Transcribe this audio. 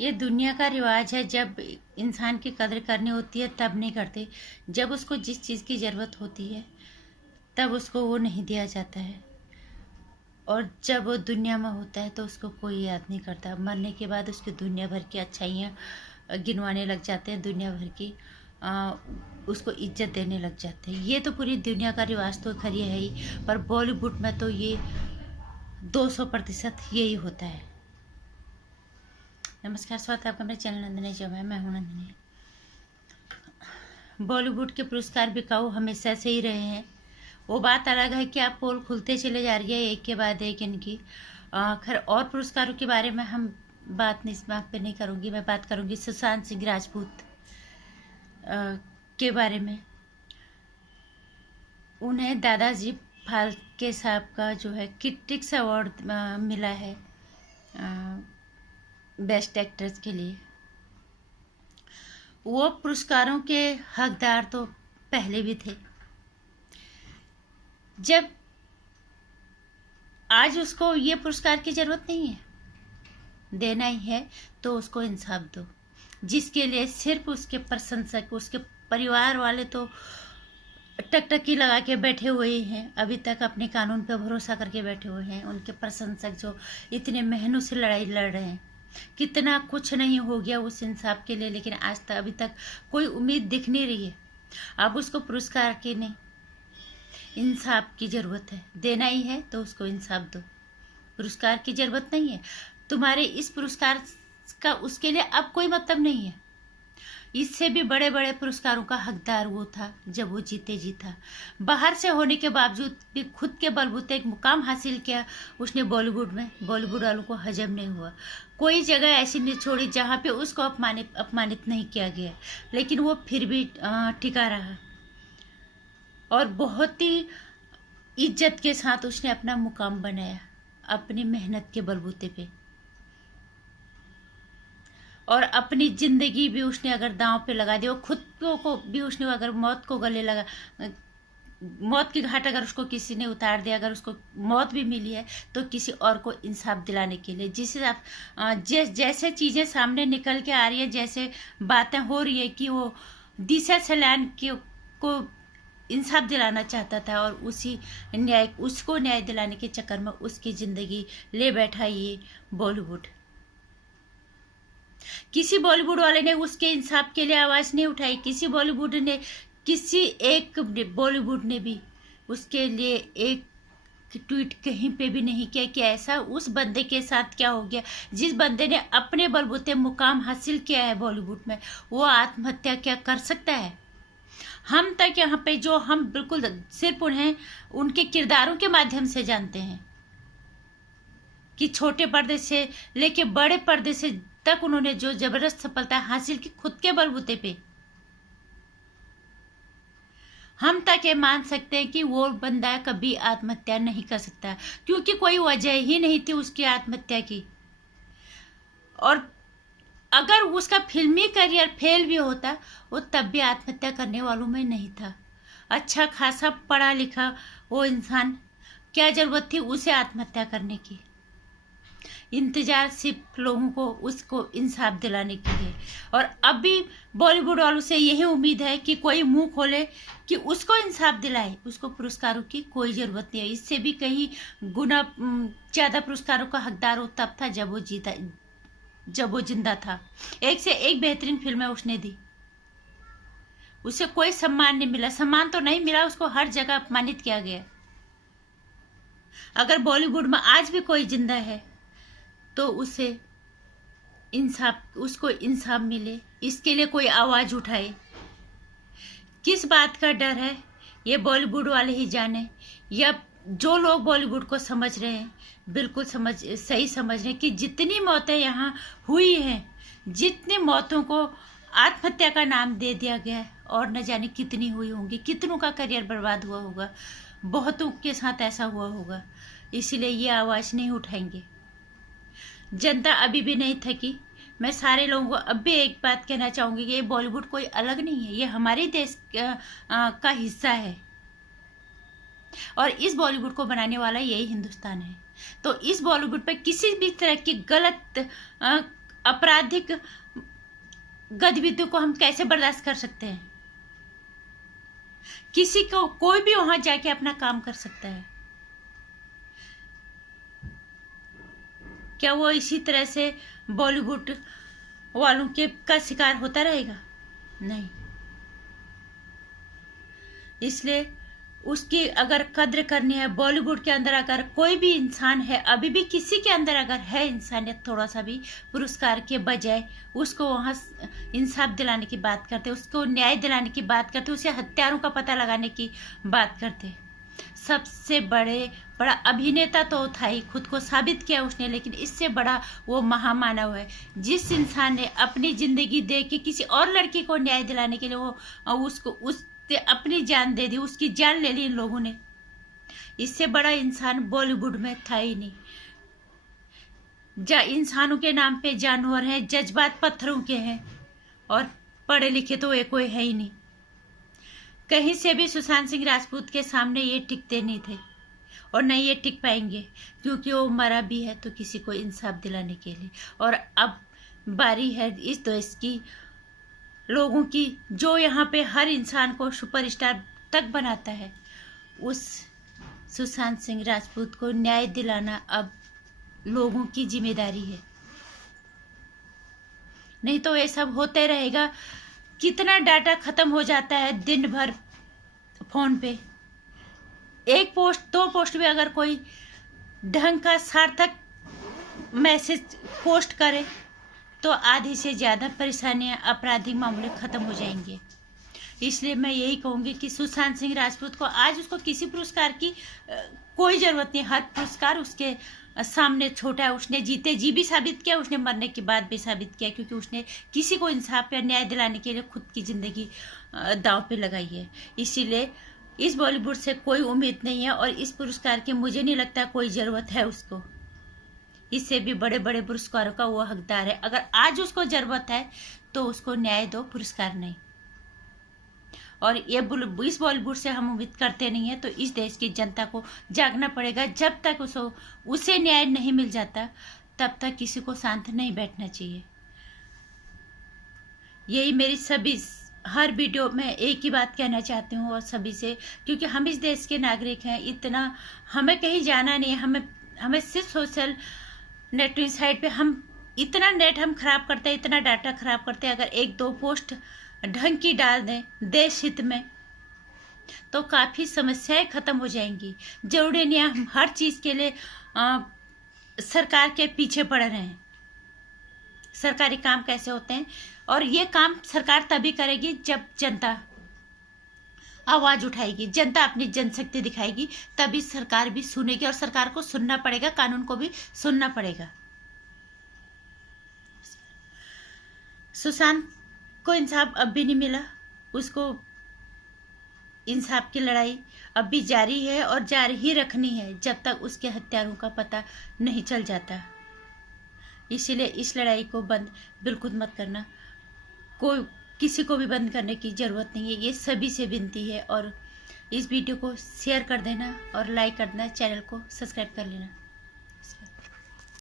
ये दुनिया का रिवाज है। जब इंसान की कदर करनी होती है तब नहीं करते। जब उसको जिस चीज़ की ज़रूरत होती है तब उसको वो नहीं दिया जाता है। और जब वो दुनिया में होता है तो उसको कोई याद नहीं करता। मरने के बाद उसकी दुनिया भर की अच्छाइयाँ गिनवाने लग जाते हैं, दुनिया भर की उसको इज्जत देने लग जाते हैं। ये तो पूरी दुनिया का रिवाज तो खरी है ही, पर बॉलीवुड में तो ये 200% यही होता है। नमस्कार, स्वागत है आपका मेरे चैनल नंदिनी जो है। मैं हूँ नंदिनी। बॉलीवुड के पुरस्कार बिकाऊ हमेशा से ही रहे हैं। वो बात अलग है कि आप पोल खुलते चले जा रही है एक के बाद एक इनकी। खैर, और पुरस्कारों के बारे में हम बात नहीं पे नहीं करूँगी। मैं बात करूँगी सुशांत सिंह राजपूत के बारे में। उन्हें दादाजी फाल्के साहब का जो है क्रिटिक्स अवार्ड मिला है बेस्ट एक्ट्रेस के लिए। वो पुरस्कारों के हकदार तो पहले भी थे। जब आज उसको ये पुरस्कार की जरूरत नहीं है, देना ही है तो उसको इंसाफ दो। जिसके लिए सिर्फ उसके प्रशंसक, उसके परिवार वाले तो टकटकी लगा के बैठे हुए हैं, अभी तक अपने कानून पे भरोसा करके बैठे हुए हैं। उनके प्रशंसक जो इतने महीनों से लड़ाई लड़ रहे हैं, कितना कुछ नहीं हो गया उस इंसाफ के लिए, लेकिन आज तक अभी तक कोई उम्मीद दिख नहीं रही है। अब उसको पुरस्कार की नहीं, इंसाफ की जरूरत है। देना ही है तो उसको इंसाफ दो। पुरस्कार की जरूरत नहीं है। तुम्हारे इस पुरस्कार का उसके लिए अब कोई मतलब नहीं है। इससे भी बड़े बड़े पुरस्कारों का हकदार वो था जब वो जीते जी था। बाहर से होने के बावजूद भी खुद के बलबूते एक मुकाम हासिल किया उसने बॉलीवुड में। बॉलीवुड वालों को हजम नहीं हुआ। कोई जगह ऐसी नहीं छोड़ी जहाँ पे उसको अपमानित नहीं किया गया, लेकिन वो फिर भी टिका रहा और बहुत ही इज्जत के साथ उसने अपना मुकाम बनाया, अपनी मेहनत के बलबूते पे। और अपनी जिंदगी भी उसने अगर दांव पे लगा दी, वो खुद को भी उसने अगर मौत को गले लगा, मौत की घाट अगर उसको किसी ने उतार दिया, अगर उसको मौत भी मिली है तो किसी और को इंसाफ दिलाने के लिए। जिस जैसे चीज़ें सामने निकल के आ रही है, जैसे बातें हो रही है कि वो दिशा सलान को इंसाफ दिलाना चाहता था और उसको न्याय दिलाने के चक्कर में उसकी ज़िंदगी ले बैठा ये बॉलीवुड। किसी बॉलीवुड वाले ने उसके इंसाफ के लिए आवाज़ नहीं उठाई। किसी एक बॉलीवुड ने भी उसके लिए एक ट्वीट कहीं पे भी नहीं किया कि ऐसा उस बंदे के साथ क्या हो गया। जिस बंदे ने अपने बलबूते मुकाम हासिल किया है बॉलीवुड में, वो आत्महत्या क्या कर सकता है? हम तक यहाँ पे जो हम बिल्कुल सिर्फ उन्हें उनके किरदारों के माध्यम से जानते हैं कि छोटे पर्दे से लेके बड़े पर्दे से तक उन्होंने जो जबरदस्त सफलता हासिल की खुद के बलबूते पे, हम तक ये मान सकते हैं कि वो बंदा कभी आत्महत्या नहीं कर सकता, क्योंकि कोई वजह ही नहीं थी उसकी आत्महत्या की। और अगर उसका फिल्मी करियर फेल भी होता, वो तब भी आत्महत्या करने वालों में नहीं था। अच्छा खासा पढ़ा लिखा वो इंसान, क्या जरूरत थी उसे आत्महत्या करने की? इंतजार सिर्फ लोगों को उसको इंसाफ दिलाने के लिए। और अभी बॉलीवुड वालों से यही उम्मीद है कि कोई मुंह खोले कि उसको इंसाफ दिलाए। उसको पुरस्कारों की कोई ज़रूरत नहीं है। इससे भी कहीं गुना ज़्यादा पुरस्कारों का हकदार वो तब था जब वो जिंदा था। एक से एक बेहतरीन फिल्में उसने दी, उसे कोई सम्मान नहीं मिला। सम्मान तो नहीं मिला, उसको हर जगह अपमानित किया गया। अगर बॉलीवुड में आज भी कोई जिंदा है तो उसको इंसाफ मिले, इसके लिए कोई आवाज उठाए। किस बात का डर है ये बॉलीवुड वाले ही जाने, या जो लोग बॉलीवुड को समझ रहे हैं बिल्कुल सही समझ रहे हैं कि जितनी मौतें यहाँ हुई हैं, जितनी मौतों को आत्महत्या का नाम दे दिया गया है, और न जाने कितनी हुई होंगी, कितनों का करियर बर्बाद हुआ होगा, बहुतों के साथ ऐसा हुआ होगा। इसीलिए ये आवाज़ नहीं उठाएंगे। जनता अभी भी नहीं थकी। मैं सारे लोगों को अब भी एक बात कहना चाहूँगी कि ये बॉलीवुड कोई अलग नहीं है, ये हमारे देश का हिस्सा है और इस बॉलीवुड को बनाने वाला यही हिंदुस्तान है। तो इस बॉलीवुड पर किसी भी तरह की गलत आपराधिक गतिविधियों को हम कैसे बर्दाश्त कर सकते हैं? किसी को कोई भी वहां जाके अपना काम कर सकता है। क्या वो इसी तरह से बॉलीवुड वालों के का शिकार होता रहेगा? नहीं। इसलिए उसकी अगर कद्र करनी है, बॉलीवुड के अंदर अगर कोई भी इंसान है, अभी भी किसी के अंदर अगर है इंसानियत थोड़ा सा भी, पुरस्कार के बजाय उसको वहाँ इंसाफ दिलाने की बात करते, उसको न्याय दिलाने की बात करते, उसे हत्यारों का पता लगाने की बात करते। सबसे बड़ा अभिनेता तो था ही, खुद को साबित किया उसने, लेकिन इससे बड़ा वो महामानव है जिस इंसान ने अपनी जिंदगी दे के किसी और लड़की को न्याय दिलाने के लिए वो अपनी जान दे दी, उसकी जान ले ली इन लोगों ने। इससे बड़ा इंसान बॉलीवुड में था ही नहीं। इंसानों के नाम पे जानवर हैं, जज्बात पत्थरों के हैं, और पढ़े लिखे तो एक कोई है ही नहीं। कहीं से भी सुशांत सिंह राजपूत के सामने ये टिकते नहीं थे और नहीं ये टिक पाएंगे, क्योंकि वो मरा भी है तो किसी को इंसाफ दिलाने के लिए। और अब बारी है इस देश की लोगों की, जो यहाँ पे हर इंसान को सुपरस्टार तक बनाता है, उस सुशांत सिंह राजपूत को न्याय दिलाना अब लोगों की जिम्मेदारी है। नहीं तो ये सब होते रहेगा। कितना डाटा खत्म हो जाता है दिन भर फोन पे। एक पोस्ट, दो पोस्ट भी अगर कोई ढंग का सार्थक मैसेज पोस्ट करे तो आधी से ज़्यादा परेशानियां, आपराधिक मामले खत्म हो जाएंगे। इसलिए मैं यही कहूँगी कि सुशांत सिंह राजपूत को आज उसको किसी पुरस्कार की कोई ज़रूरत नहीं। हर पुरस्कार उसके सामने छोटा है। उसने जीते जी भी साबित किया, उसने मरने के बाद भी साबित किया, क्योंकि उसने किसी को इंसाफ या न्याय दिलाने के लिए खुद की ज़िंदगी दांव पे लगाई है। इसीलिए इस बॉलीवुड से कोई उम्मीद नहीं है और इस पुरस्कार की मुझे नहीं लगता कोई ज़रूरत है उसको। इससे भी बड़े बड़े पुरस्कारों का वो हकदार है। अगर आज उसको जरूरत है तो उसको न्याय दो, पुरस्कार नहीं। और ये इस बॉलीवुड से हम उम्मीद करते नहीं है, तो इस देश की जनता को जागना पड़ेगा। जब तक उसे न्याय नहीं मिल जाता तब तक किसी को शांत नहीं बैठना चाहिए। यही मेरी सभी हर वीडियो में एक ही बात कहना चाहती हूँ और सभी से, क्योंकि हम इस देश के नागरिक हैं। इतना हमें कहीं जाना नहीं है, हमें सिर्फ सोशल नेटवर्किंग साइट पे हम इतना नेट हम खराब करते हैं, इतना डाटा खराब करते हैं। अगर एक दो पोस्ट ढंग की डाल दें देश हित में तो काफ़ी समस्याएं खत्म हो जाएंगी। जरूरी नहीं हम हर चीज़ के लिए सरकार के पीछे पड़ रहे हैं। सरकारी काम कैसे होते हैं, और ये काम सरकार तभी करेगी जब जनता आवाज उठाएगी, जनता अपनी जनशक्ति दिखाएगी, तभी सरकार भी सुनेगी। और सरकार को सुनना पड़ेगा, कानून को भी सुनना पड़ेगा। सुशांत को इंसाफ अब भी नहीं मिला। उसको इंसाफ की लड़ाई अब भी जारी है और जारी ही रखनी है जब तक उसके हत्यारों का पता नहीं चल जाता। इसीलिए इस लड़ाई को बंद बिल्कुल मत करना। किसी को भी बंद करने की ज़रूरत नहीं है, ये सभी से विनती है। और इस वीडियो को शेयर कर देना और लाइक कर देना, चैनल को सब्सक्राइब कर लेना।